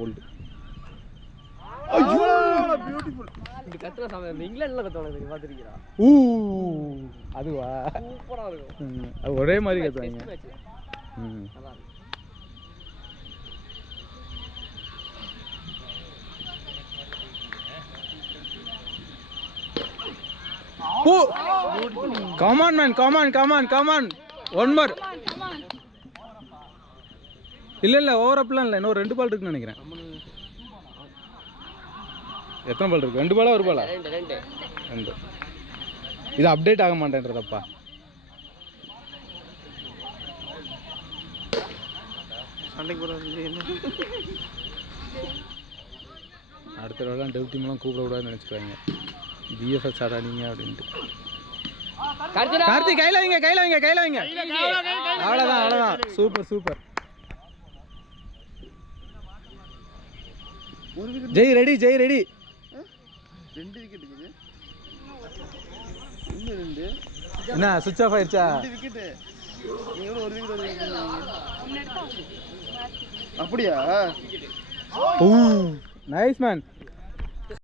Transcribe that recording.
Old. ஐயோ beautiful. இந்த கத்துற சாமி இங்கிலாந்துல கத்துவாங்க நீ பாத்துறீங்களா? அதுவா சூப்பரா இருக்கும். அது ஒரே மாதிரி கத்துவாங்க. நல்லா இருக்கு. Come on man, come on. One more. இல்ல ஓவர் அப்லாம் இல்ல, இன்னும் 2 பால் இருக்குன்னு நினைக்கிறேன். எத்தனை பால் இருக்கு? 2 பாலா 1 பாலா? 2. இது அப்டேட் ஆக மாட்டேன்றதப்பா. சண்டைக்கு போறது என்ன? அடுத்த தடவை டெவ் டீம்லாம் கூப்பிடக்கூடாதுன்னு நினச்சிடுவாங்க. பிஎஃப்எஸ் ஆடா நீங்கள் அப்படின்ட்டு. கார்த்திக் கையில் வைங்க. அவ்வளோதான். சூப்பர். ஜெய் ரெடி. 2 விக்கெட் இருக்குது. இன்னும் 2. என்ன சுவிட்ச் ஆஃப் ஆயிடுச்சா? 2 விக்கெட். நீ எவ்வளோ 1 விக்கெட் அப்படியா? Nice man.